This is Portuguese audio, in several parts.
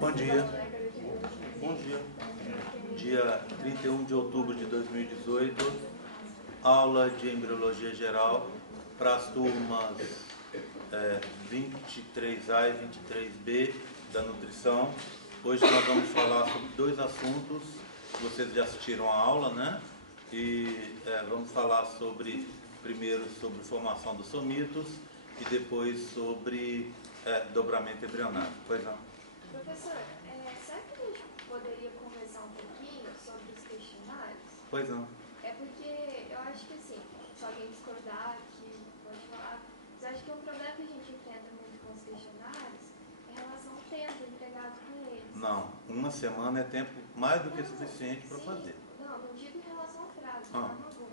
Bom dia. Bom dia. Dia 31 de outubro de 2018, aula de Embriologia Geral para as turmas 23A e 23B da Nutrição. Hoje nós vamos falar sobre dois assuntos, vocês já assistiram a aula, né? E vamos falar primeiro sobre formação dos somitos e depois sobre dobramento embrionário. Pois não? Professor, será que a gente poderia conversar um pouquinho sobre os questionários? Pois não. É porque eu acho que assim, se alguém discordar aqui, pode falar, mas acho que um problema que a gente enfrenta muito com os questionários é em relação ao tempo empregado com eles. Não, uma semana é tempo mais do que suficiente para fazer. Não digo em relação ao prazo, de forma alguma.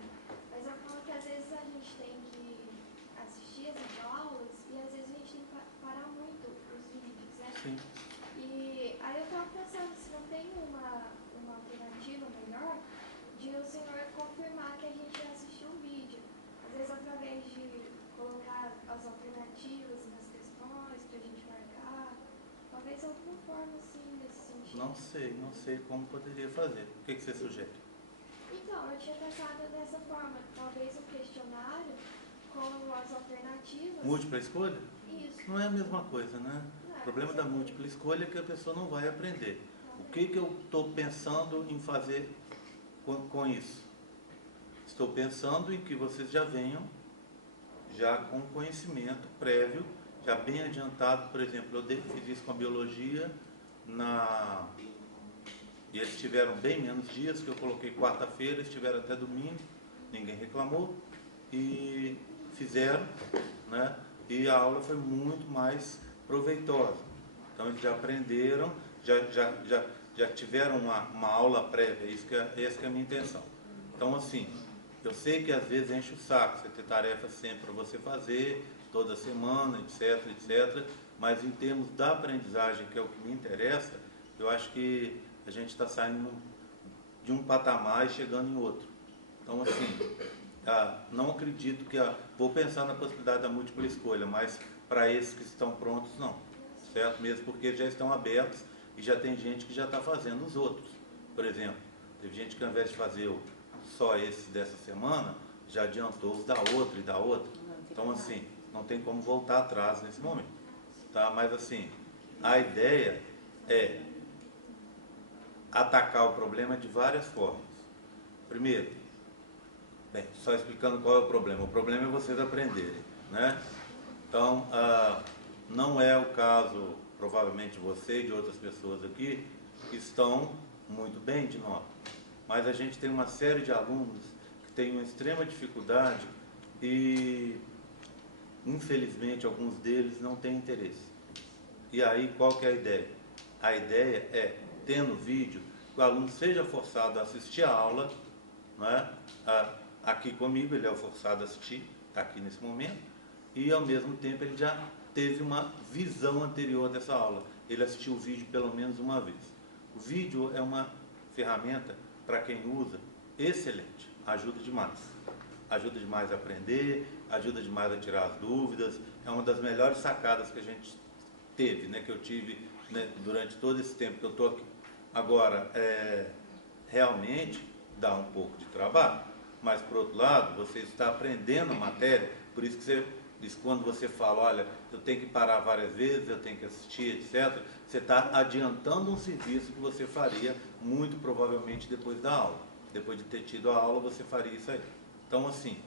Mas eu falo que às vezes a gente tem que assistir as videoaulas e às vezes a gente tem que parar muito os vídeos, né? Sim. E aí eu estava pensando se não tem uma alternativa melhor de o senhor confirmar que a gente já assistiu o vídeo. Às vezes através de colocar as alternativas nas questões para a gente marcar. Talvez alguma forma assim nesse sentido. Não sei como poderia fazer. O que você sugere? Então, eu tinha pensado dessa forma, talvez um questionário com as alternativas. Múltipla escolha? Isso. Não é a mesma coisa, né? Não, O problema da múltipla escolha é que a pessoa não vai aprender. O que eu estou pensando em fazer com isso? Estou pensando em que vocês já venham já com conhecimento prévio, já bem adiantado. Por exemplo, eu fiz isso com a biologia e eles tiveram bem menos dias, que eu coloquei quarta-feira, eles tiveram até domingo, ninguém reclamou, e fizeram, né? E a aula foi muito mais proveitosa. Então eles já aprenderam, já tiveram uma aula prévia, essa que é a minha intenção. Então assim, eu sei que às vezes enche o saco, você ter tarefas sempre para você fazer, toda semana, etc, mas em termos da aprendizagem, que é o que me interessa, eu acho que a gente está saindo de um patamar e chegando em outro. Então assim, não acredito vou pensar na possibilidade da múltipla escolha, mas para esses que estão prontos, não. Certo? Mesmo porque já estão abertos e já tem gente que já está fazendo os outros. Por exemplo, teve gente que ao invés de fazer só esse dessa semana, já adiantou os da outra e da outra. Então assim, não tem como voltar atrás nesse momento. Tá? Mas assim, a ideia é atacar o problema de várias formas. Primeiro, só explicando qual é o problema. O problema é vocês aprenderem, né? Então, não é o caso, provavelmente, de você e de outras pessoas aqui, que estão muito bem de nota. Mas a gente tem uma série de alunos que têm uma extrema dificuldade e, infelizmente, alguns deles não têm interesse. E aí, qual que é a ideia? A ideia é, tendo vídeo, que o aluno seja forçado a assistir a aula, né? Aqui comigo, ele é forçado a assistir, está aqui nesse momento, e ao mesmo tempo ele já teve uma visão anterior dessa aula. Ele assistiu o vídeo pelo menos uma vez. O vídeo é uma ferramenta, para quem usa, excelente, ajuda demais. Ajuda demais a aprender, ajuda demais a tirar as dúvidas, é uma das melhores sacadas que a gente teve, né, que eu tive, né, durante todo esse tempo que eu estou aqui. Agora, realmente dá um pouco de trabalho, mas por outro lado, você está aprendendo a matéria, por isso que quando você fala, olha, eu tenho que parar várias vezes, eu tenho que assistir, etc., você está adiantando um serviço que você faria muito provavelmente depois da aula. Depois de ter tido a aula, você faria isso aí. Então, assim,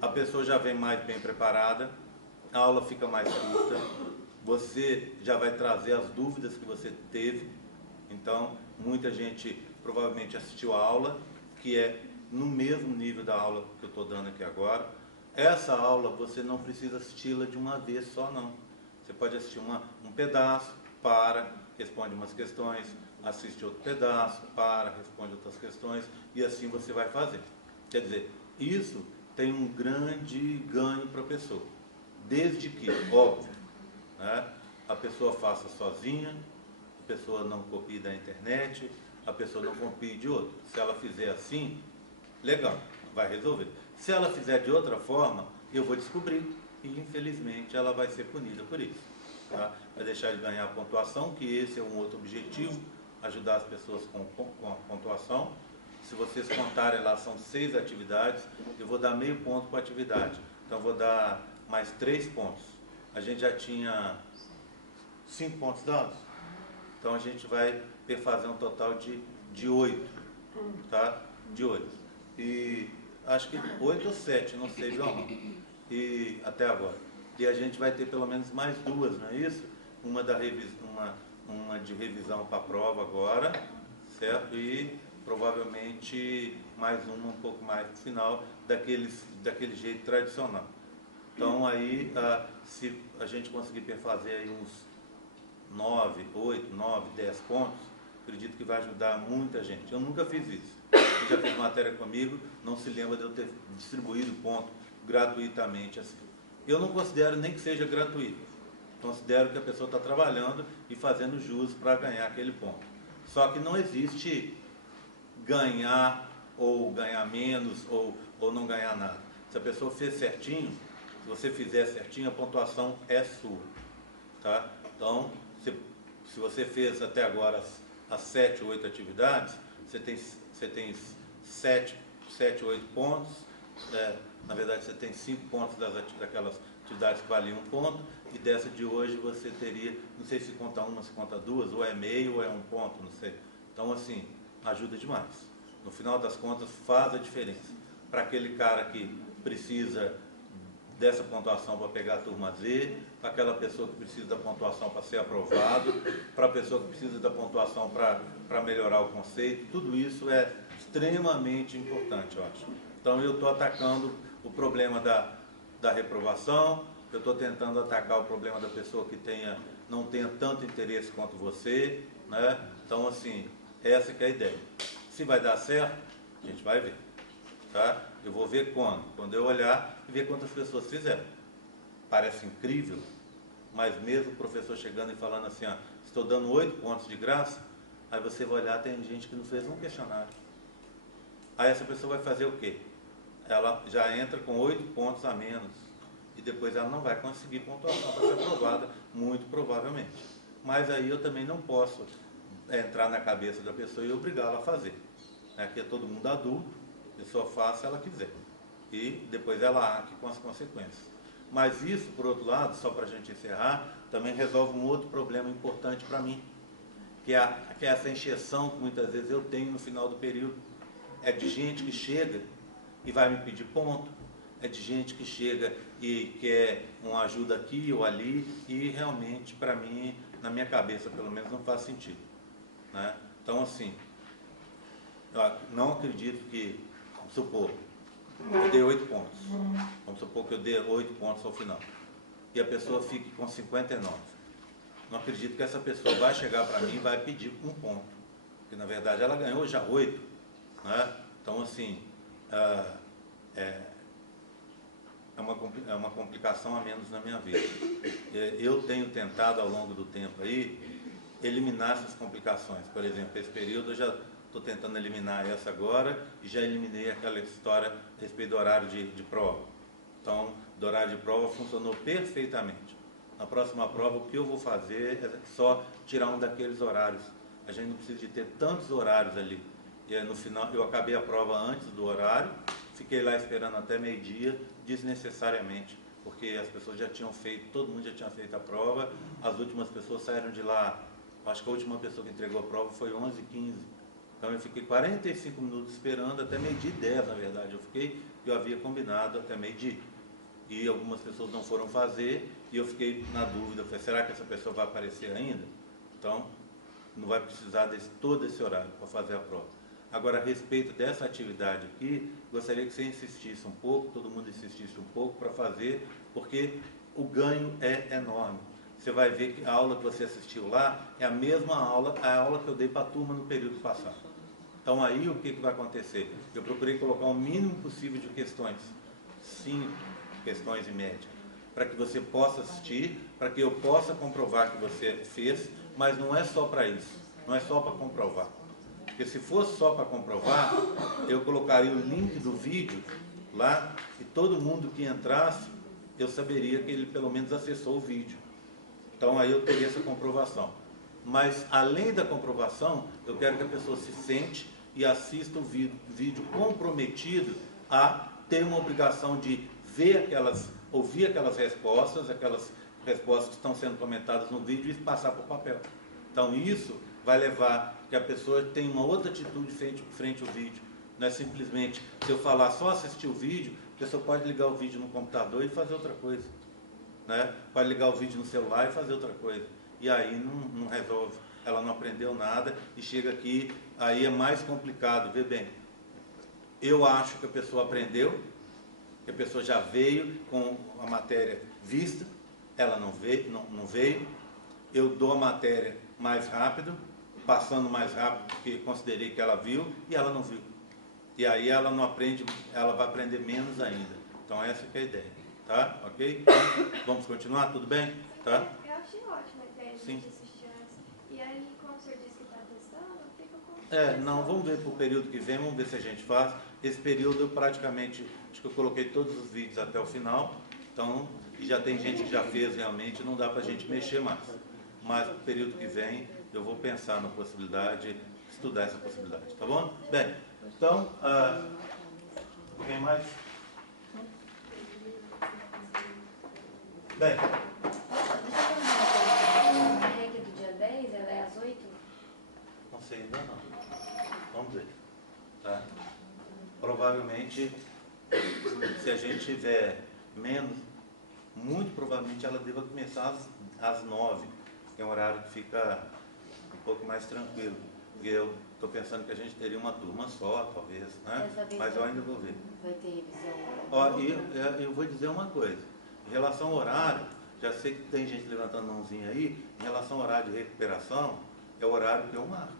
a pessoa já vem mais bem preparada, a aula fica mais curta, você já vai trazer as dúvidas que você teve. Então, muita gente provavelmente assistiu a aula, que é no mesmo nível da aula que eu estou dando aqui agora. Essa aula você não precisa assisti-la de uma vez só, não. Você pode assistir um pedaço, responde umas questões, assiste outro pedaço, responde outras questões, e assim você vai fazer. Quer dizer, isso tem um grande ganho para a pessoa, desde que, óbvio, né, a pessoa faça sozinha, a pessoa não copie da internet, a pessoa não copie de outro. Se ela fizer assim, legal, vai resolver. Se ela fizer de outra forma, eu vou descobrir e infelizmente ela vai ser punida por isso. tá? Vai deixar de ganhar pontuação, que esse é um outro objetivo, ajudar as pessoas com a pontuação. Se vocês contarem lá, são 6 atividades, eu vou dar meio ponto por atividade. Então, eu vou dar mais 3 pontos. A gente já tinha 5 pontos dados, então a gente vai fazer um total de 8, tá? De 8. E acho que 8 ou 7, não sei, João, e até agora. E a gente vai ter pelo menos mais 2, não é isso? Uma de revisão para a prova agora, certo? E provavelmente mais uma um pouco mais no final, daquele jeito tradicional. Então aí, se a gente conseguir fazer aí uns 9, 8, 9, 10 pontos, acredito que vai ajudar muita gente. Eu nunca fiz isso. Quem já fez matéria comigo não se lembra de eu ter distribuído ponto gratuitamente assim. Eu não considero nem que seja gratuito. Considero que a pessoa está trabalhando e fazendo jus para ganhar aquele ponto. Só que não existe ganhar ou ganhar menos ou não ganhar nada. Se a pessoa fez certinho, se você fizer certinho, a pontuação é sua. Tá? Então, se você fez até agora as 7 ou 8 atividades, você tem 7 ou 8 pontos. Na verdade, você tem 5 pontos daquelas atividades que valem 1 ponto, e dessa de hoje você teria, não sei se conta uma, se conta 2, ou é meio, ou é 1 ponto, não sei. Então, assim, ajuda demais. No final das contas, faz a diferença. Para aquele cara que precisa dessa pontuação para pegar a turma Z, para aquela pessoa que precisa da pontuação para ser aprovado, para a pessoa que precisa da pontuação para melhorar o conceito, tudo isso é extremamente importante, eu acho. Então, eu estou atacando o problema da reprovação, eu estou tentando atacar o problema da pessoa que não tenha tanto interesse quanto você, né? Então, assim, essa que é a ideia. Se vai dar certo, a gente vai ver, tá? Eu vou ver quando eu olhar e ver quantas pessoas fizeram. Parece incrível, mas mesmo o professor chegando e falando assim, ó, estou dando 8 pontos de graça, aí você vai olhar, tem gente que não fez um questionário. Aí essa pessoa vai fazer o quê? Ela já entra com 8 pontos a menos, e depois ela não vai conseguir pontuação para ser aprovada, muito provavelmente. Mas aí eu também não posso entrar na cabeça da pessoa e obrigá-la a fazer. Aqui é todo mundo adulto, eu só faço se ela quiser. E depois ela arque com as consequências. Mas isso, por outro lado, só para a gente encerrar, também resolve um outro problema importante para mim, que é essa encheção que muitas vezes eu tenho no final do período. É de gente que chega e vai me pedir ponto, é de gente que chega e quer uma ajuda aqui ou ali, e realmente, para mim, na minha cabeça, pelo menos, não faz sentido, né? Então, assim, eu não acredito que, vamos supor, eu dei 8 pontos. Vamos supor que eu dei 8 pontos ao final. E a pessoa fique com 59. Não acredito que essa pessoa vai chegar para mim e vai pedir 1 ponto. Porque, na verdade, ela ganhou já 8. Né? Então, assim, é uma complicação a menos na minha vida. Eu tenho tentado, ao longo do tempo aí, eliminar essas complicações. Por exemplo, esse período eu já estou tentando eliminar essa agora, e já eliminei aquela história a respeito do horário de prova. Então, do horário de prova funcionou perfeitamente. Na próxima prova, o que eu vou fazer é só tirar um daqueles horários. A gente não precisa de ter tantos horários ali. E aí, no final, eu acabei a prova antes do horário, fiquei lá esperando até meio-dia, desnecessariamente, porque as pessoas já tinham feito, todo mundo já tinha feito a prova, as últimas pessoas saíram de lá, acho que a última pessoa que entregou a prova foi 11h15. Então eu fiquei 45 minutos esperando, até meio-dia e 10, na verdade. Eu havia combinado até meio-dia. E algumas pessoas não foram fazer, e eu fiquei na dúvida, falei, será que essa pessoa vai aparecer ainda? Então, não vai precisar de todo esse horário para fazer a prova. Agora, a respeito dessa atividade aqui, gostaria que você insistisse um pouco, todo mundo insistisse um pouco para fazer, porque o ganho é enorme. Você vai ver que a aula que você assistiu lá é a mesma aula, a aula que eu dei para a turma no período passado. Então aí o que vai acontecer? Eu procurei colocar o mínimo possível de questões, 5 questões em média, para que você possa assistir, para que eu possa comprovar que você fez, mas não é só para isso, não é só para comprovar. Porque se fosse só para comprovar, eu colocaria o link do vídeo lá, e todo mundo que entrasse, eu saberia que ele pelo menos acessou o vídeo. Então aí eu teria essa comprovação. Mas além da comprovação, eu quero que a pessoa se sente e assista o vídeo comprometido a ter uma obrigação de ouvir aquelas respostas que estão sendo comentadas no vídeo e passar para o papel. Então isso vai levar que a pessoa tenha uma outra atitude frente ao vídeo. Não é simplesmente, se eu falar só assistir o vídeo, a pessoa pode ligar o vídeo no computador e fazer outra coisa. Né? Pode ligar o vídeo no celular e fazer outra coisa. E aí não resolve. Ela não aprendeu nada e chega aqui, aí é mais complicado. Vê bem, eu acho que a pessoa aprendeu, que a pessoa já veio com a matéria vista, ela não veio. Eu dou a matéria mais rápido, passando mais rápido porque considerei que ela viu e ela não viu. E aí ela não aprende, ela vai aprender menos ainda. Então essa que é a ideia, tá? Ok? Então, vamos continuar, tudo bem? Tá? Eu achei ótima a ideia de Sim. assistir essa. E aí, como o senhor disse que está testando, fica com... Não, vamos ver para o período que vem, vamos ver se a gente faz. Esse período eu praticamente, acho que eu coloquei todos os vídeos até o final. Então, e já tem gente que já fez realmente, não dá para a gente mexer mais. Mas no período que vem, eu vou pensar na possibilidade, estudar essa possibilidade, tá bom? Bem, então, alguém mais? Bem. A regra do dia 10, ela é às 8? Não sei ainda não. Vamos ver. Tá? Provavelmente, se a gente tiver menos, muito provavelmente ela deva começar às 9, que é um horário que fica um pouco mais tranquilo. Porque eu estou pensando que a gente teria uma turma só, talvez, né? Mas eu ainda vou ver. Vai ter revisão? Ó, e eu vou dizer uma coisa. Em relação ao horário, já sei que tem gente levantando a mãozinha aí, em relação ao horário de recuperação, é o horário que eu marco.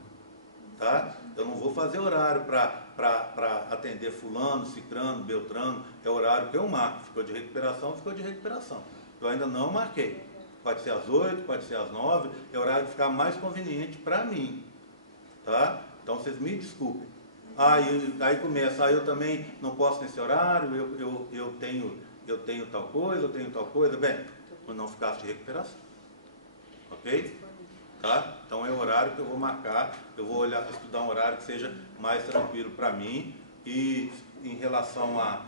Tá? Eu não vou fazer horário para atender fulano, cicrano, beltrano, é o horário que eu marco. Ficou de recuperação, ficou de recuperação. Eu ainda não marquei. Pode ser às 8, pode ser às 9, é o horário que ficar mais conveniente para mim. Tá? Então vocês me desculpem. Aí começa, eu também não posso nesse horário, eu tenho tal coisa, bem, eu não ficasse de recuperação. Ok? Tá? Então é o horário que eu vou marcar, eu vou estudar um horário que seja mais tranquilo para mim. E em relação à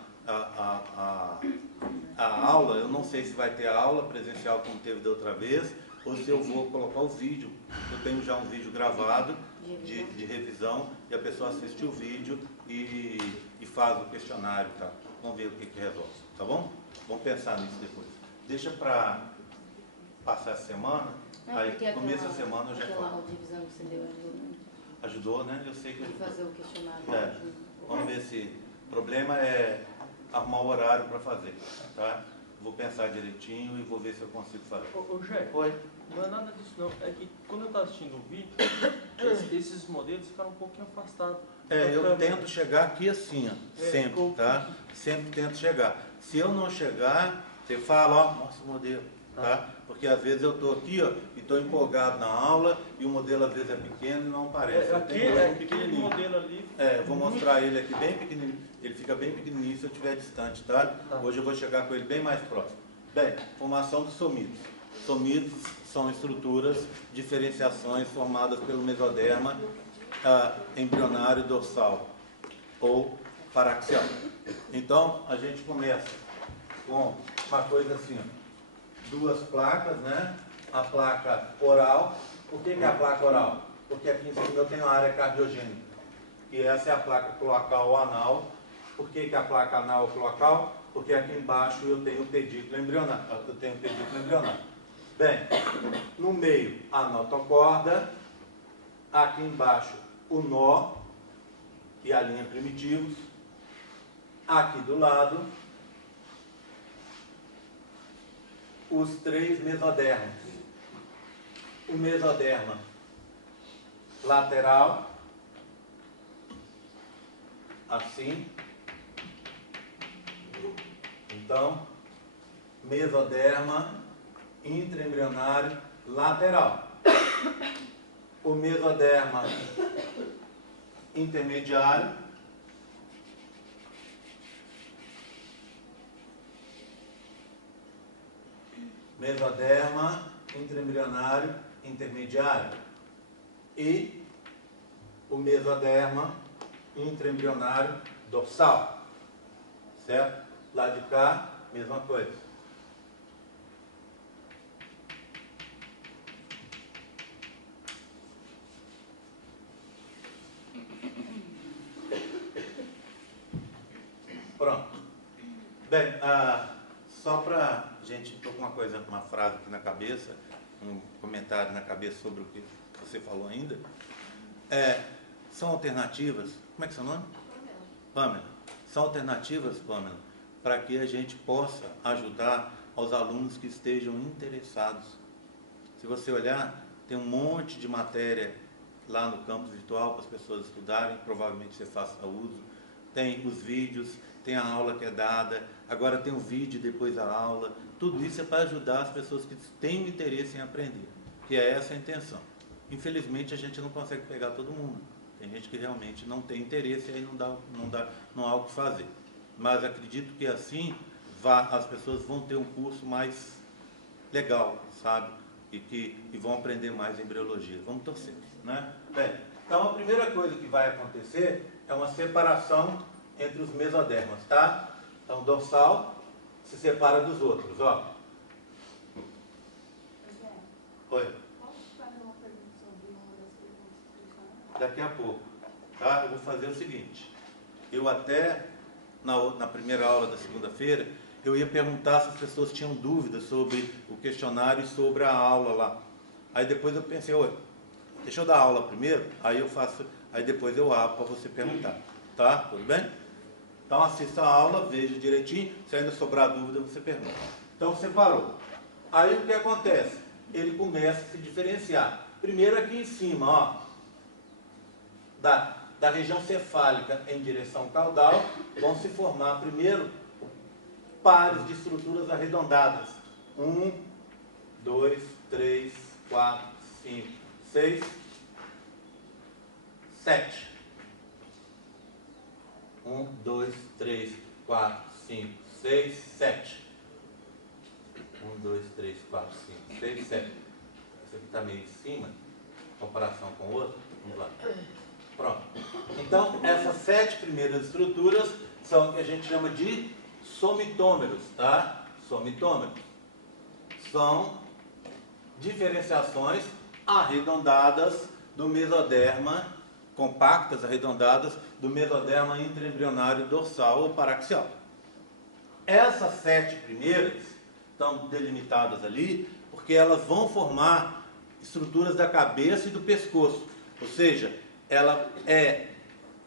aula, eu não sei se vai ter a aula presencial como teve da outra vez, ou se eu vou colocar o vídeo. Eu tenho já um vídeo gravado de revisão, e a pessoa assiste o vídeo e faz o questionário, tá? Vamos ver o que resolve, tá bom? Vamos pensar nisso depois. Deixa para passar essa semana, aí começo da semana eu já falo. Aquela divisão que você deu ajudou muito? Ajudou, né? Eu sei que De ajudou. fazer o questionário. Vamos ver se... O problema é arrumar o horário para fazer, tá? Vou pensar direitinho e vou ver se eu consigo fazer. Ô Jé, Oi? não é nada disso não, é que quando eu estava assistindo o vídeo, esses modelos ficaram um pouquinho afastados. Eu tento chegar aqui assim, ó, sempre, tá? Sempre tento chegar. Se eu não chegar, você fala, ó, nosso modelo, tá? Porque às vezes eu estou aqui, ó, e estou empolgado na aula, e o modelo às vezes é pequeno e não aparece. Aquele modelo ali... Eu vou mostrar ele aqui bem pequenininho, ele fica bem pequenininho se eu estiver distante, tá? Hoje eu vou chegar com ele bem mais próximo. Bem, formação dos somídeos. Somídeos são estruturas, diferenciações formadas pelo mesoderma embrionário dorsal ou paraxial. Então, a gente começa com uma coisa assim, ó, duas placas, né? A placa oral. Por que é a placa oral? Porque aqui em cima eu tenho a área cardiogênica. E essa é a placa cloacal ou anal. Por que a placa anal ou cloacal? Porque aqui embaixo eu tenho o pedículo embrionário. Bem, no meio a notocorda, aqui embaixo o nó e a linha primitivos, aqui do lado os três mesodermas. O mesoderma lateral, assim. Então, mesoderma intraembrionário lateral. O mesoderma intermediário, mesoderma intraembrionário intermediário e o mesoderma intraembrionário dorsal, certo? Lá de cá, mesma coisa. Pronto. Bem, só para a gente, estou com uma frase aqui na cabeça, um comentário na cabeça sobre o que você falou ainda. São alternativas, como é que é seu nome? Pamela. São alternativas, Pamela, para que a gente possa ajudar aos alunos que estejam interessados. Se você olhar, tem um monte de matéria lá no campus virtual para as pessoas estudarem, provavelmente você faça uso. Tem os vídeos, tem a aula que é dada, agora tem o vídeo depois da aula. Tudo isso é para ajudar as pessoas que têm interesse em aprender, que é essa a intenção. Infelizmente, a gente não consegue pegar todo mundo. Tem gente que realmente não tem interesse e aí não há o que fazer. Mas acredito que assim as pessoas vão ter um curso mais legal, sabe? E vão aprender mais embriologia. Vamos torcer, né? Bem, então a primeira coisa que vai acontecer é uma separação entre os mesodermas, tá? Então, dorsal se separa dos outros, ó. Oi. Daqui a pouco, tá? Eu vou fazer o seguinte. Eu até, na primeira aula da segunda-feira, eu ia perguntar se as pessoas tinham dúvidas sobre o questionário e sobre a aula lá. Aí depois eu pensei, deixa eu dar aula primeiro, aí depois eu abro para você perguntar. Tá? Tudo bem? Então assista a aula, veja direitinho, se ainda sobrar dúvida você pergunta. Então separou. Aí o que acontece? Ele começa a se diferenciar. Primeiro aqui em cima, ó. Da região cefálica em direção caudal, vão se formar primeiro pares de estruturas arredondadas. 1, 2, 3, 4, 5, 6, 7. 1, 2, 3, 4, 5, 6, 7. 1, 2, 3, 4, 5, 6, 7. Esse aqui está meio em cima, em comparação com o outro. Vamos lá. Pronto. Então, essas 7 primeiras estruturas são o que a gente chama de somitômeros, tá? Somitômeros. São diferenciações arredondadas do mesoderma, compactas, arredondadas, do mesoderma intraembrionário dorsal ou paraxial. Essas 7 primeiras estão delimitadas ali, porque elas vão formar estruturas da cabeça e do pescoço. Ou seja, ela é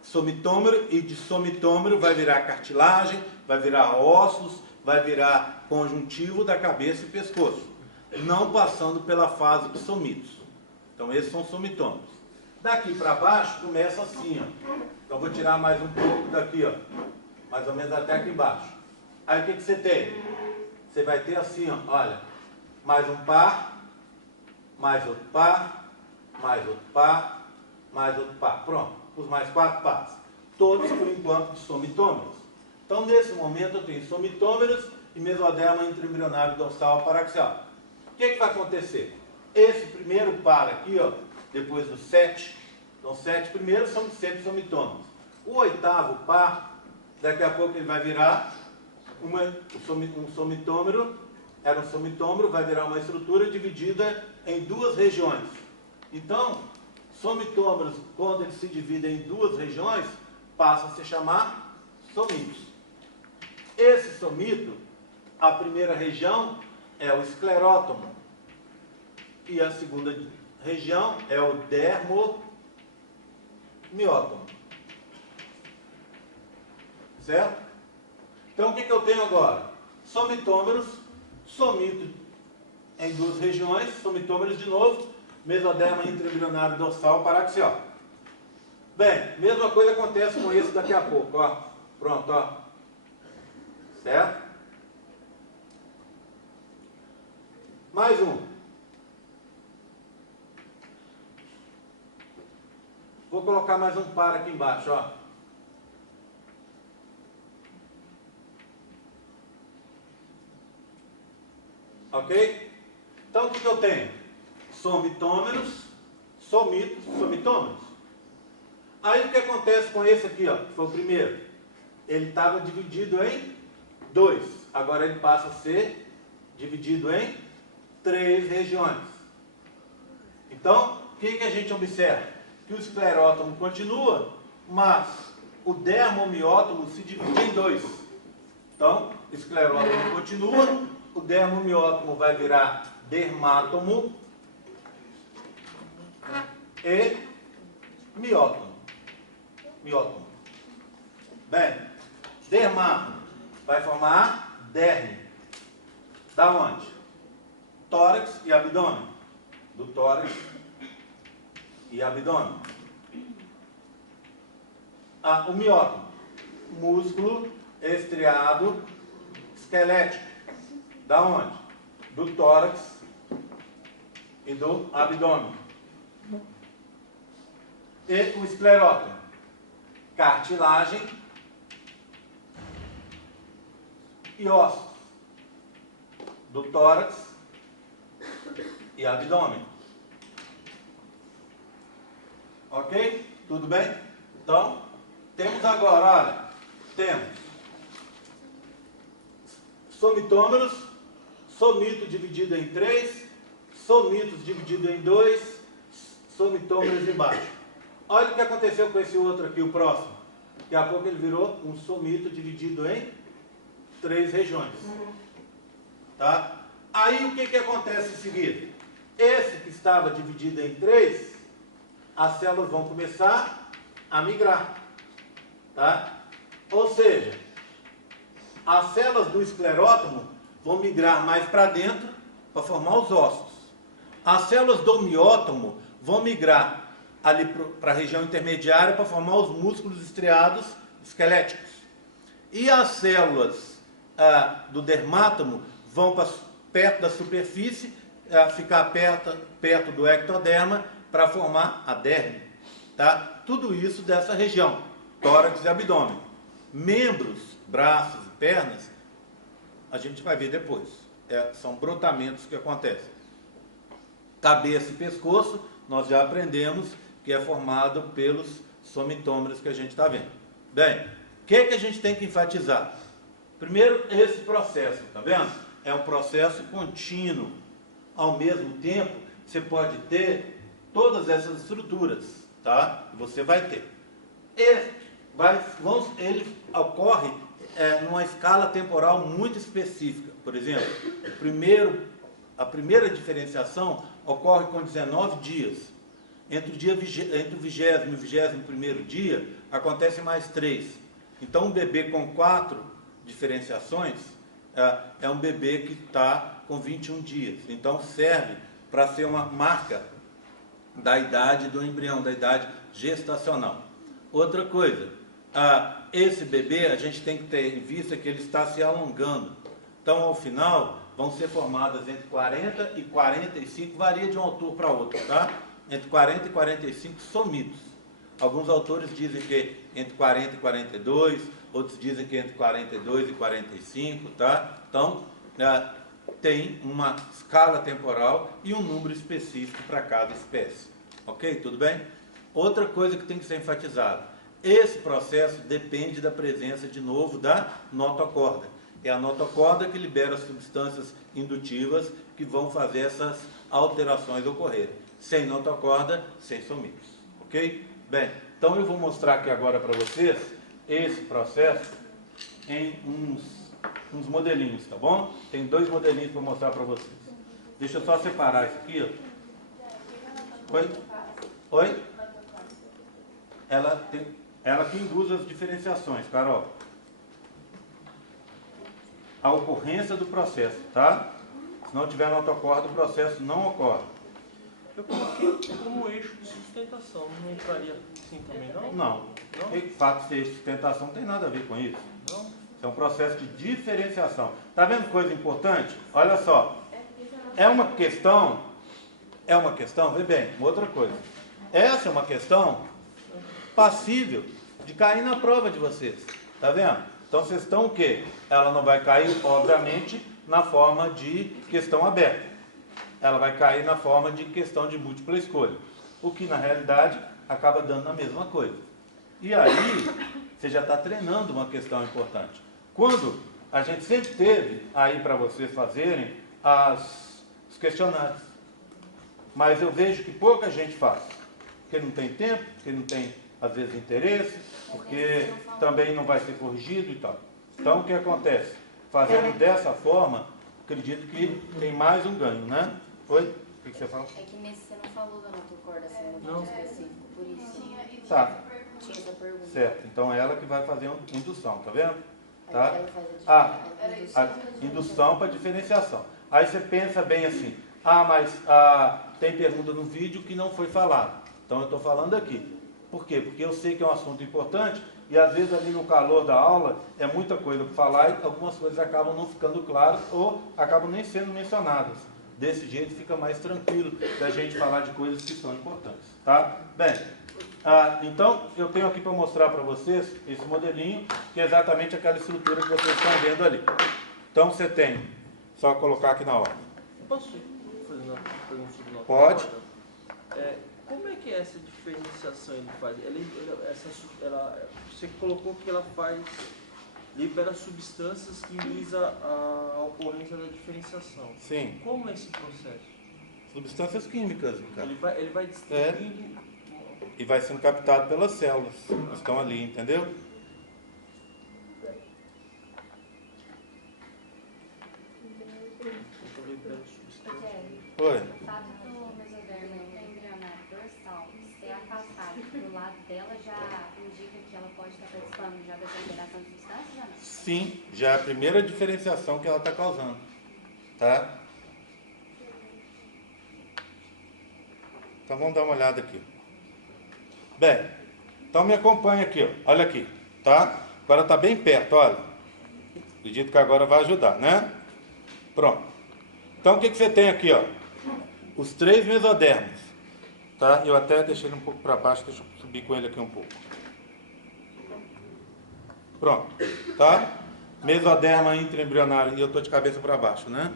somitômero e de somitômero vai virar cartilagem, vai virar ossos, vai virar conjuntivo da cabeça e pescoço, não passando pela fase de somitos. Então esses são somitômeros. Daqui para baixo começa assim, ó. Então vou tirar mais um pouco daqui, ó, mais ou menos até aqui embaixo. Aí o que você tem? Você vai ter assim, ó, olha, mais um par, mais outro par, mais outro par, mais outro par. Pronto, os mais 4 pares. Todos, por enquanto, de somitômeros. Então, nesse momento, eu tenho somitômeros e mesoderma intraembrionário dorsal paraxial. O que vai acontecer? Esse primeiro par aqui, ó, depois dos 7, então 7 primeiros são sempre somitômeros. O 8º par, daqui a pouco ele vai virar um somitômero, era um somitômero, vai virar uma estrutura dividida em 2 regiões. Então, somitômeros, quando eles se dividem em 2 regiões, passam a se chamar somitos. Esse somito, a primeira região é o esclerótomo e a segunda região é o dermomiótomo. Certo? Então, o que eu tenho agora? Somitômeros, somito em 2 regiões, somitômeros de novo, mesoderma intraembrionário dorsal paraxial. Bem, mesma coisa acontece com esse daqui a pouco, ó. Pronto, ó. Certo? Mais um. Vou colocar mais um par aqui embaixo, ó. Ok? Então, o que eu tenho? Somitômeros, somitos, somitômeros. Aí, o que acontece com esse aqui, ó, que foi o primeiro? Ele estava dividido em 2. Agora, ele passa a ser dividido em 3 regiões. Então, o que a gente observa? Que o esclerótomo continua, mas o dermomiótomo se divide em 2. Então, o esclerótomo continua, o dermomiótomo vai virar dermátomo e miótomo. Miótomo. Bem, dermátomo vai formar derme. Da onde? Tórax e abdômen. Do tórax e abdômen. O miótomo, músculo estriado esquelético. Da onde? Do tórax e do abdômen. E o esclerótomo, cartilagem e ossos. Do tórax e abdômen. Ok? Tudo bem? Então, temos agora, olha, temos somitômeros, somito dividido em 3, somitos dividido em 2, somitômeros embaixo. Olha o que aconteceu com esse outro aqui, o próximo. Daqui a pouco ele virou um somito dividido em 3 regiões. Tá? Aí o que acontece em seguida? Esse que estava dividido em 3, as células vão começar a migrar. Tá? Ou seja, as células do esclerótomo vão migrar mais para dentro para formar os ossos. As células do miótomo vão migrar ali para a região intermediária para formar os músculos estriados esqueléticos. E as células do dermátomo vão para perto da superfície, ficar perto do ectoderma para formar a derme. Tá? Tudo isso dessa região, tórax e abdômen. Membros, braços e pernas, a gente vai ver depois. São brotamentos que acontecem. Cabeça e pescoço, nós já aprendemos que é formado pelos somitômeros que a gente está vendo. Bem, o que a gente tem que enfatizar? Primeiro, esse processo, tá vendo? É um processo contínuo. Ao mesmo tempo, você pode ter todas essas estruturas, tá? Você vai ter. Ele ocorre numa escala temporal muito específica. Por exemplo, a primeira diferenciação ocorre com 19 dias. Entre o 20º e o 21º dia, acontecem mais 3. Então, um bebê com 4 diferenciações é um bebê que está com 21 dias. Então, serve para ser uma marca da idade do embrião, da idade gestacional. Outra coisa, esse bebê, a gente tem que ter em vista que ele está se alongando. Então, ao final, vão ser formadas entre 40 e 45, varia de um autor para outro, tá? Entre 40 e 45 somitos. Alguns autores dizem que entre 40 e 42, outros dizem que entre 42 e 45, tá? Então, tem uma escala temporal e um número específico para cada espécie. Ok? Tudo bem? Outra coisa que tem que ser enfatizada. Esse processo depende da presença, de novo, da notocorda. É a notocorda que libera as substâncias indutivas que vão fazer essas alterações ocorrerem. Sem notocorda, sem somitos. Ok? Bem, então eu vou mostrar aqui agora para vocês esse processo em uns modelinhos, tá bom? Tem 2 modelinhos para mostrar para vocês. Deixa eu só separar isso aqui, ó. Oi? Oi? Ela que induz as diferenciações, Carol. A ocorrência do processo, tá? Se não tiver notocorda, o processo não ocorre. Eu coloquei como eixo de sustentação, não entraria assim também, não? Não. O fato de ser eixo de sustentação não tem nada a ver com isso. Não? É um processo de diferenciação. Tá vendo coisa importante? Olha só. É uma questão, vê bem, outra coisa. Essa é uma questão passível de cair na prova de vocês. Tá vendo? Então vocês estão o quê? Ela não vai cair, obviamente, na forma de questão aberta. ela vai cair na forma de questão de múltipla escolha, o que na realidade acaba dando a mesma coisa. E aí, você já está treinando uma questão importante. Quando a gente sempre teve aí para vocês fazerem os questionários, mas eu vejo que pouca gente faz, porque não tem tempo, porque não tem, às vezes, interesse, porque também não vai ser corrigido e tal. Então, o que acontece? Fazendo dessa forma, acredito que tem mais um ganho, né? Oi? O que você fala? É que nesse você não falou da autocordação Não. específico, por isso. Tá. Tinha essa pergunta. Certo. Então, é ela que vai fazer a indução, tá vendo? Aí Tá? ela faz A indução para diferenciação. Aí você pensa bem assim, mas tem pergunta no vídeo que não foi falado. Então eu estou falando aqui. Por quê? Porque eu sei que é um assunto importante e às vezes ali no calor da aula é muita coisa para falar e algumas coisas acabam não ficando claras ou acabam nem sendo mencionadas. Desse jeito fica mais tranquilo da gente falar de coisas que são importantes. Tá? Bem, então eu tenho aqui para mostrar para vocês esse modelinho, que é exatamente aquela estrutura que vocês estão vendo ali. Então você tem, só colocar aqui na ordem. Posso fazer uma pergunta sobre nota? Pode. Como é que é essa diferenciação ele faz? Você colocou que ela libera substâncias que induzem a ocorrência da diferenciação. Sim. Como é esse processo? Substâncias químicas, cara. Ele vai distribuindo... E vai sendo captado pelas células que estão ali, entendeu? Oi. O fato do mesoderma embrionário dorsal ser afastado do lado dela já indica que ela pode estar participando já dessa liberação de substâncias, já não? Sim, já é a primeira diferenciação que ela está causando. Tá? Então vamos dar uma olhada aqui. Bem, então me acompanha aqui, ó. Olha aqui, tá? Agora está bem perto, olha. Acredito que agora vai ajudar, né? Pronto. Então o que você tem aqui, ó? Os 3 mesodermos, tá? Eu até deixei ele um pouco para baixo, deixa eu subir com ele aqui um pouco. Pronto, tá? Mesoderma intraembrionário, e eu estou de cabeça para baixo, né?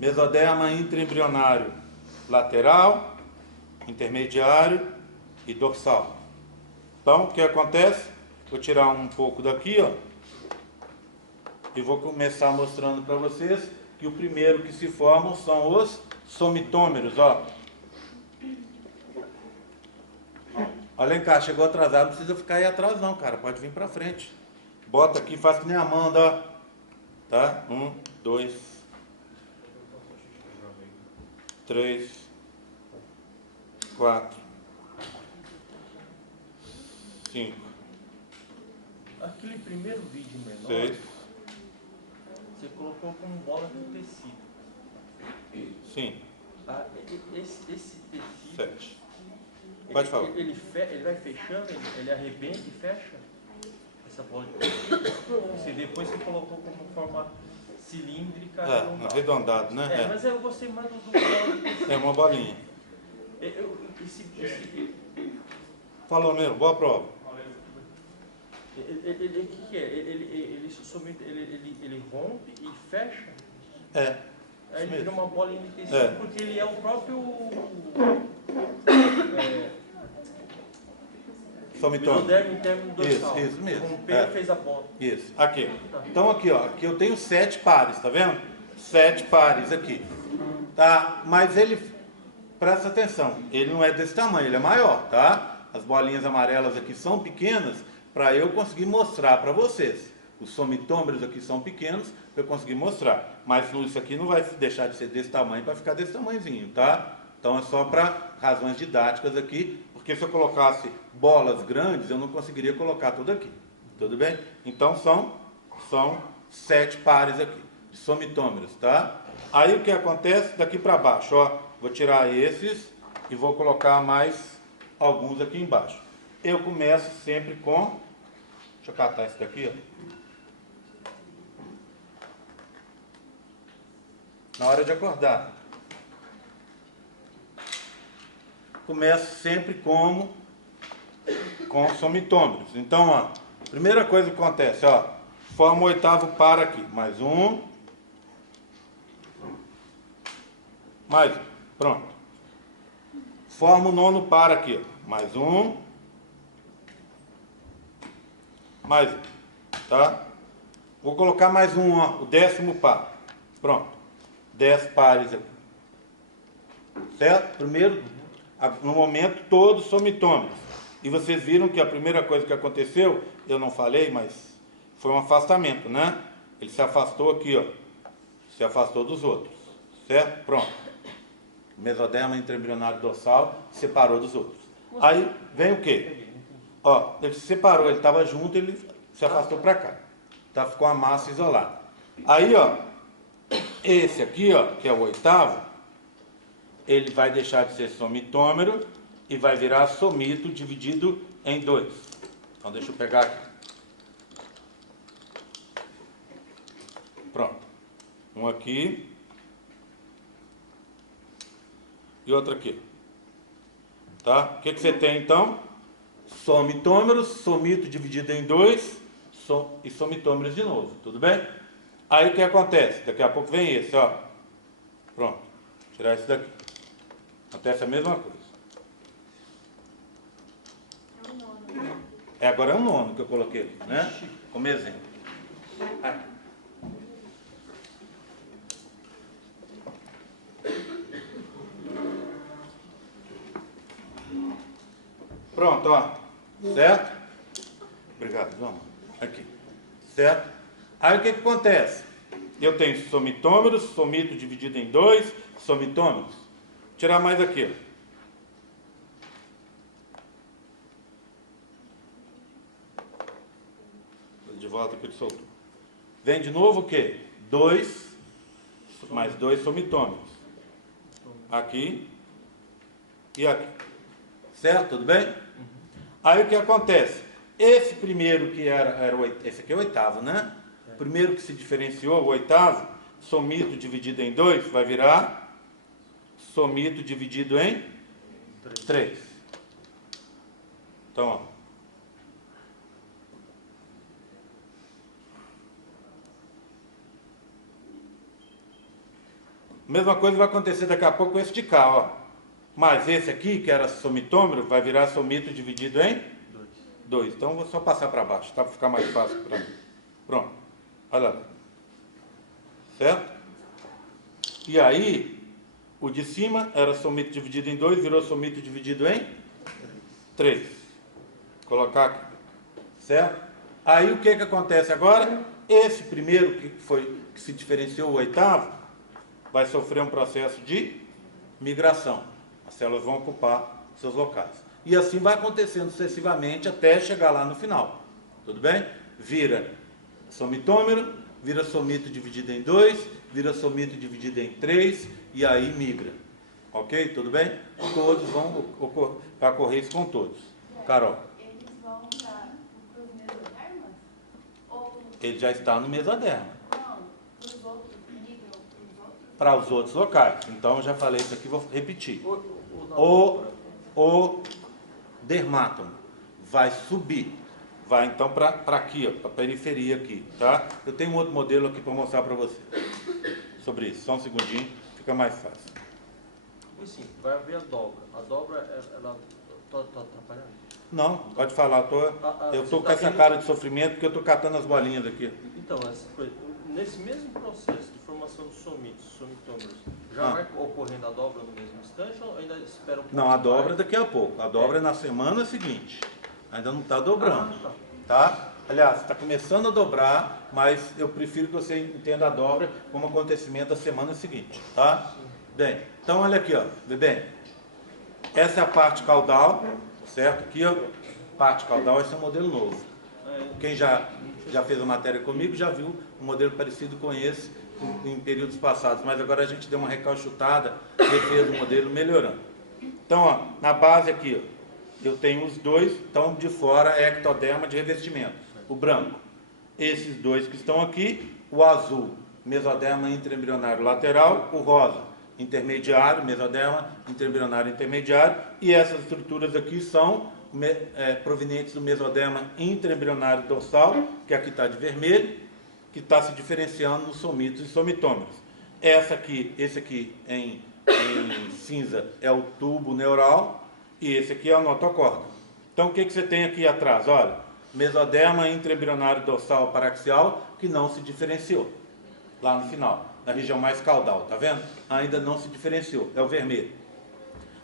Mesoderma intraembrionário lateral, intermediário e dorsal. Então, o que acontece? Vou tirar um pouco daqui, ó, e vou começar mostrando para vocês que o primeiro que se formam são os somitômeros, ó. Olha cá, chegou atrasado, não precisa ficar aí atrás não, cara, pode vir para frente. Bota aqui, faz que nem Amanda, ó. Tá? 1, 2, 3, 4, 5, Aquele primeiro vídeo menor, 6, você colocou como bola de tecido. sim, Esse tecido, 7. Pode falar. Ele vai fechando, ele arrebenta e fecha essa bola de tecido. Você depois você colocou como forma cilíndrica. Arredondado, né? Mas eu gostei mais do bola de tecido. É uma bolinha. Falou mesmo, boa prova. O que é? Ele rompe e fecha? Aí ele vira uma bolinha de tecido, porque ele é o próprio mesodermo interno dorsal. Isso mesmo. Rompeu e fez a bola. Isso, aqui. Então aqui, ó, aqui eu tenho 7 pares, tá vendo? 7 pares aqui. Tá? Mas ele, presta atenção, ele não é desse tamanho, ele é maior, tá? As bolinhas amarelas aqui são pequenas para eu conseguir mostrar para vocês. Os somitômeros aqui são pequenos para eu conseguir mostrar. Mas isso aqui não vai deixar de ser desse tamanho para ficar desse tamanhozinho, tá? Então é só para razões didáticas aqui, porque se eu colocasse bolas grandes, eu não conseguiria colocar tudo aqui. Tudo bem? Então são 7 pares aqui, de somitômeros, tá? Aí o que acontece daqui para baixo, ó, vou tirar esses e vou colocar mais alguns aqui embaixo. Eu começo sempre com, deixa eu catar esse daqui, ó. Na hora de acordar. Começo sempre com somitômeros. Então, ó, primeira coisa que acontece, ó, forma o 8º par aqui, mais um, Mais um. Pronto. Forma o nono par aqui. Mais um. Mais um. Tá? Vou colocar mais um, ó, o 10º par. Pronto. 10 pares aqui. Certo? Primeiro, no momento, todos somitômeros. E vocês viram que a primeira coisa que aconteceu, eu não falei, mas foi um afastamento, né? Ele se afastou aqui, ó. Se afastou dos outros. Certo? Pronto. O mesoderma intraembrionário dorsal separou dos outros. Aí vem o quê? Ó, ele se separou, ele estava junto, ele se afastou para cá. Tá, ficou a massa isolada. Aí, ó, esse aqui, ó, que é o 8º, ele vai deixar de ser somitômero e vai virar somito dividido em 2. Então, deixa eu pegar aqui. Pronto. Um aqui. E outro aqui. Tá? O que você tem, então? Somitômeros, somito dividido em 2, e somitômeros de novo. Tudo bem? Aí o que acontece? Daqui a pouco vem esse, ó. Pronto. Vou tirar esse daqui. Acontece a mesma coisa. Agora é um nono que eu coloquei ali, né? Como exemplo. Pronto, ó. Certo? Obrigado, vamos. Aqui. Certo? Aí o que acontece? Eu tenho somitômeros, somito dividido em 2, somitômeros. Vou tirar mais aqui, ó. De volta que ele soltou. Vem de novo o quê? 2 mais 2 somitômeros. Aqui e aqui. Certo? Tudo bem? Aí o que acontece? Esse primeiro que era esse aqui é o 8º, né? O primeiro que se diferenciou, o 8º, somito dividido em 2, vai virar somito dividido em 3. Então, ó. Mesma coisa vai acontecer daqui a pouco com esse de cá, ó. Mas esse aqui, que era somitômero, vai virar somito dividido em 2. Então, vou só passar para baixo, tá? Para ficar mais fácil para mim. Pronto. Olha lá. Certo? E aí, o de cima era somito dividido em 2, virou somito dividido em 3. Colocar aqui. Certo? Aí, o que acontece agora? Esse primeiro, que se diferenciou, o 8º, vai sofrer um processo de migração. As células vão ocupar seus locais. E assim vai acontecendo sucessivamente até chegar lá no final. Tudo bem? Vira somitômero, vira somito dividido em 2, vira somito dividido em 3 e aí migra. Ok? Tudo bem? Todos vão ocorrer isso com todos. Carol. Eles vão para os mesodermas? Ou... Ele já está no mesoderma. Não, os outros migram para os outros? Para os outros locais. Então, eu já falei isso aqui, vou repetir. O dermátomo vai subir, vai então para aqui, para a periferia aqui, tá? Eu tenho um outro modelo aqui para mostrar para você sobre isso. Só um segundinho, fica mais fácil. E sim, vai haver a dobra. A dobra, ela está atrapalhando? Não, pode falar. Eu estou com essa cara de sofrimento porque eu estou catando as bolinhas aqui. Então, essa coisa, nesse mesmo processo de formação de somitômeros, já vai ocorrendo a dobra no mesmo instante ou ainda espera um pouco? Não, a dobra daqui a pouco. A dobra é na semana seguinte. Ainda não está dobrando. Tá? Aliás, está começando a dobrar, mas eu prefiro que você entenda a dobra como acontecimento da semana seguinte. Tá? Bem, então olha aqui, ó. Vê bem. Essa é a parte caudal, certo? Aqui, ó. Parte caudal, esse é um modelo novo. Quem já fez a matéria comigo já viu um modelo parecido com esse em períodos passados, mas agora a gente deu uma recalchutada e fez o modelo melhorando. Então, ó, na base aqui, ó, eu tenho os dois, então de fora é ectoderma de revestimento, o branco. Esses dois que estão aqui, o azul, mesoderma intraembrionário lateral, o rosa, intermediário, mesoderma intraembrionário intermediário, e essas estruturas aqui são provenientes do mesoderma intraembrionário dorsal, que aqui está de vermelho, que está se diferenciando nos somitos e somitômeros. Esse aqui em em cinza é o tubo neural e esse aqui é a notocorda. Então o que você tem aqui atrás? Olha, mesoderma intraembrionário dorsal paraxial que não se diferenciou lá no final, na região mais caudal, tá vendo? Ainda não se diferenciou, é o vermelho.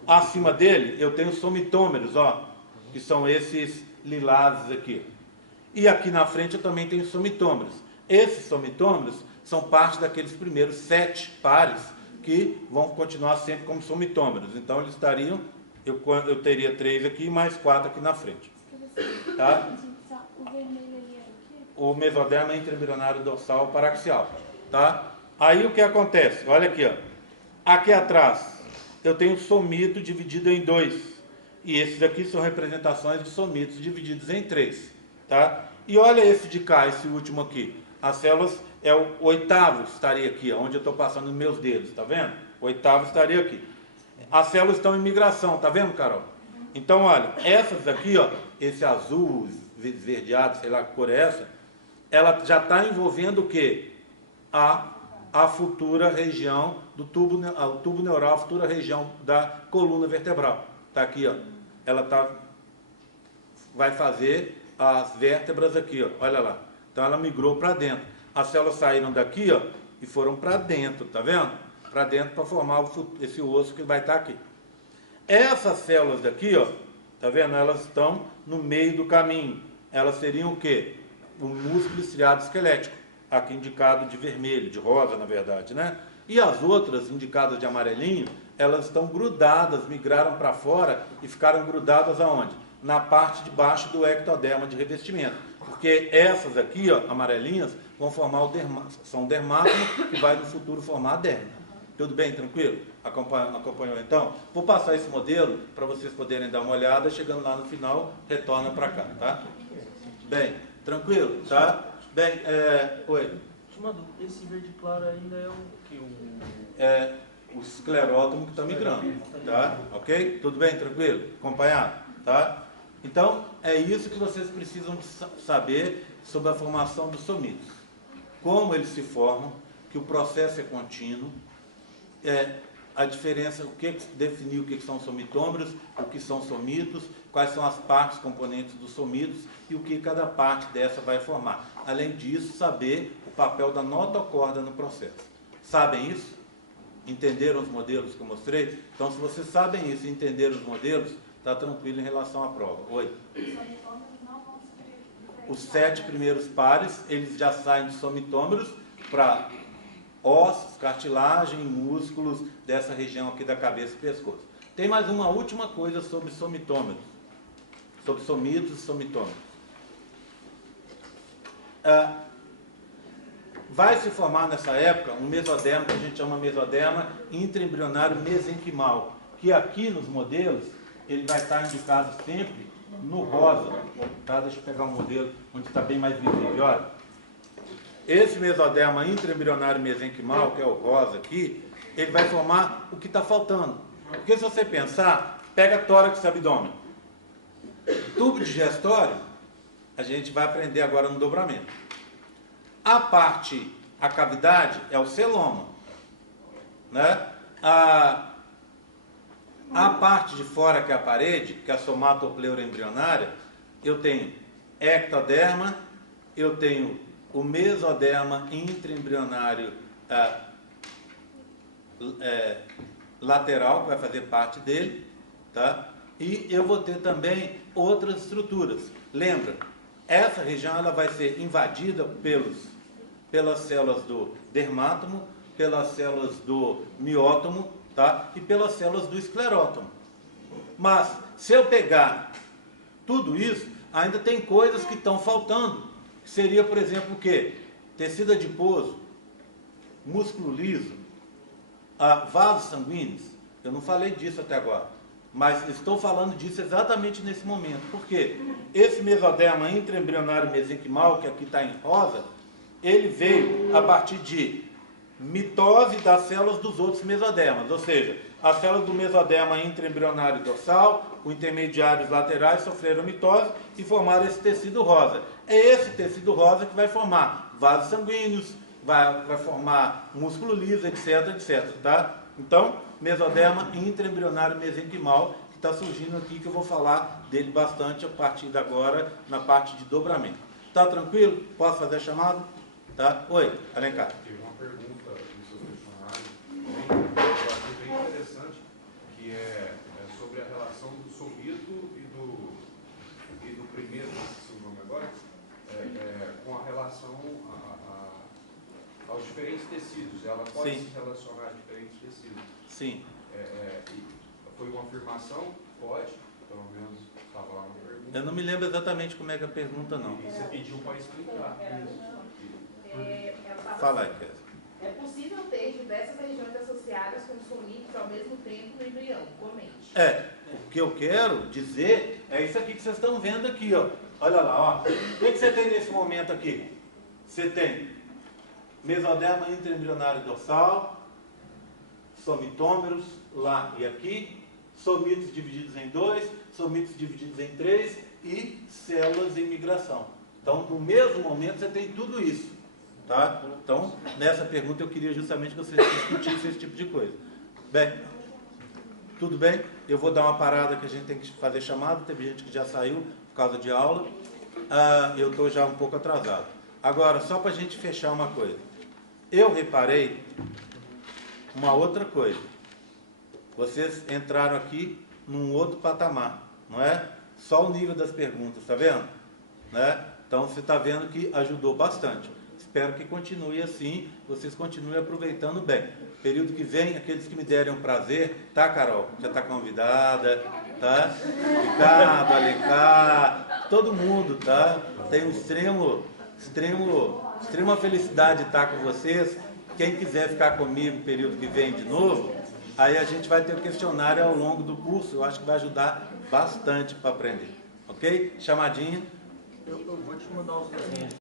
Acima dele eu tenho somitômeros, ó, que são esses lilazes aqui. E aqui na frente eu também tenho somitômeros. Esses somitômeros são parte daqueles primeiros 7 pares que vão continuar sempre como somitômeros. Então eles estariam, eu teria 3 aqui mais 4 aqui na frente. Tá? O vermelho ali era o quê? O mesoderma intraembrionário dorsal paraxial. Tá? Aí o que acontece? Olha aqui, ó. Aqui atrás eu tenho somito dividido em 2. E esses aqui são representações de somitos divididos em 3. Tá? E olha esse de cá, esse último aqui. As células é o oitavo, estaria aqui, ó, onde eu estou passando os meus dedos, tá vendo? O oitavo estaria aqui. As células estão em migração, tá vendo, Carol? Então, olha, essas aqui, ó, esse azul, esverdeado, sei lá que cor é essa, ela já está envolvendo o quê? A futura região do tubo neural, a futura região da coluna vertebral. Está aqui, ó. Ela vai fazer as vértebras aqui, ó. Olha lá. Então ela migrou para dentro. As células saíram daqui, ó, e foram para dentro, tá vendo? Para dentro para formar esse osso que vai estar aqui. Essas células daqui, ó, tá vendo? Elas estão no meio do caminho. Elas seriam o quê? O músculo estriado esquelético, aqui indicado de vermelho, de rosa, na verdade, né? E as outras, indicadas de amarelinho, elas estão grudadas, migraram para fora e ficaram grudadas aonde? Na parte de baixo do ectoderma de revestimento. Porque essas aqui, ó, amarelinhas, vão formar são o dermátomo que vai no futuro formar a derma. Tudo bem, tranquilo? Acompanhou então? Vou passar esse modelo para vocês poderem dar uma olhada, chegando lá no final, retorna para cá, tá? Bem, tranquilo, tá? Bem, oi. Esse verde claro ainda é o que? O esclerótomo que está migrando, tá? Ok? Tudo bem, tranquilo? Acompanhado, tá? Então, é isso que vocês precisam saber sobre a formação dos somitos. Como eles se formam, que o processo é contínuo, a diferença, definir o que são somitômeros, o que são somitos, quais são as partes componentes dos somitos e o que cada parte dessa vai formar. Além disso, saber o papel da notocorda no processo. Sabem isso? Entenderam os modelos que eu mostrei? Então, se vocês sabem isso e entenderam os modelos, está tranquilo em relação à prova. Oi? Os 7 primeiros pares, eles já saem de somitômeros para ossos, cartilagem, músculos dessa região aqui da cabeça e pescoço. Tem mais uma última coisa sobre somitômeros, sobre somitos e somitômeros. Vai se formar nessa época um mesoderma, que a gente chama mesoderma intraembrionário mesenquimal, que aqui nos modelos ele vai estar indicado sempre no rosa. Tá? Deixa eu pegar um modelo onde está bem mais visível. Olha, esse mesoderma intraembrionário mesenquimal, que é o rosa aqui, ele vai formar o que está faltando. Porque se você pensar, pega tórax e abdômen. Tubo digestório, a gente vai aprender agora no dobramento. A cavidade é o celoma, né? A parte de fora, que é a parede, que é a somatopleura-embrionária, eu tenho ectoderma, eu tenho o mesoderma intraembrionário lateral, que vai fazer parte dele, tá? E eu vou ter também outras estruturas. Lembra, essa região ela vai ser invadida pelas células do dermátomo, pelas células do miótomo, tá? E pelas células do esclerótomo. Mas, se eu pegar tudo isso, ainda tem coisas que estão faltando. Que seria, por exemplo, o quê? Tecido adiposo, músculo liso, vasos sanguíneos. Eu não falei disso até agora, mas estou falando disso exatamente nesse momento. Por quê? Esse mesoderma intraembrionário mesenquimal, que aqui está em rosa, ele veio a partir de mitose das células dos outros mesodermas, ou seja, as células do mesoderma intraembrionário dorsal, os intermediários laterais sofreram mitose e formaram esse tecido rosa. É esse tecido rosa que vai formar vasos sanguíneos, vai formar músculo liso, etc, etc, tá? Então, mesoderma intraembrionário mesenquimal, que está surgindo aqui, que eu vou falar dele bastante a partir de agora, na parte de dobramento. Tá tranquilo? Posso fazer a chamada? Tá? Oi, Alencar. Teve uma pergunta no seu questionário, eu achei bem interessante, que é sobre a relação do somido e do primeiro, se o nome agora, com a relação aos diferentes tecidos. Ela pode Sim. se relacionar a diferentes tecidos. Sim. Foi uma afirmação? Pode, pelo menos estava lá na pergunta. Eu não me lembro exatamente como é que é a pergunta, não. E você pediu para explicar. Fala aí, Kézia. É possível ter diversas regiões associadas com soníferos ao mesmo tempo no embrião? Comente. O que eu quero dizer é isso aqui que vocês estão vendo aqui, ó. Olha lá, ó. O que você tem nesse momento aqui? Você tem mesoderma intraembrionário dorsal, somitômeros lá e aqui, somitos divididos em 2, somitos divididos em 3 e células em migração. Então, no mesmo momento, você tem tudo isso. Tá? Então, nessa pergunta, eu queria justamente que vocês discutissem esse tipo de coisa. Bem, tudo bem? Eu vou dar uma parada que a gente tem que fazer chamada. Teve gente que já saiu por causa de aula. Eu estou já um pouco atrasado. Agora, só para a gente fechar uma coisa. Eu reparei uma outra coisa. Vocês entraram aqui num outro patamar, não é? Só o nível das perguntas, está vendo? Né? Então, você está vendo que ajudou bastante. Espero que continue assim, vocês continuem aproveitando bem. Período que vem, aqueles que me derem um prazer, tá, Carol? Já está convidada, tá? Ricardo, Alencar, todo mundo, tá? Tenho extrema felicidade de estar com vocês. Quem quiser ficar comigo no período que vem de novo, aí a gente vai ter o questionário ao longo do curso. Eu acho que vai ajudar bastante para aprender. Ok? Chamadinha. Eu vou te mandar os desenhos.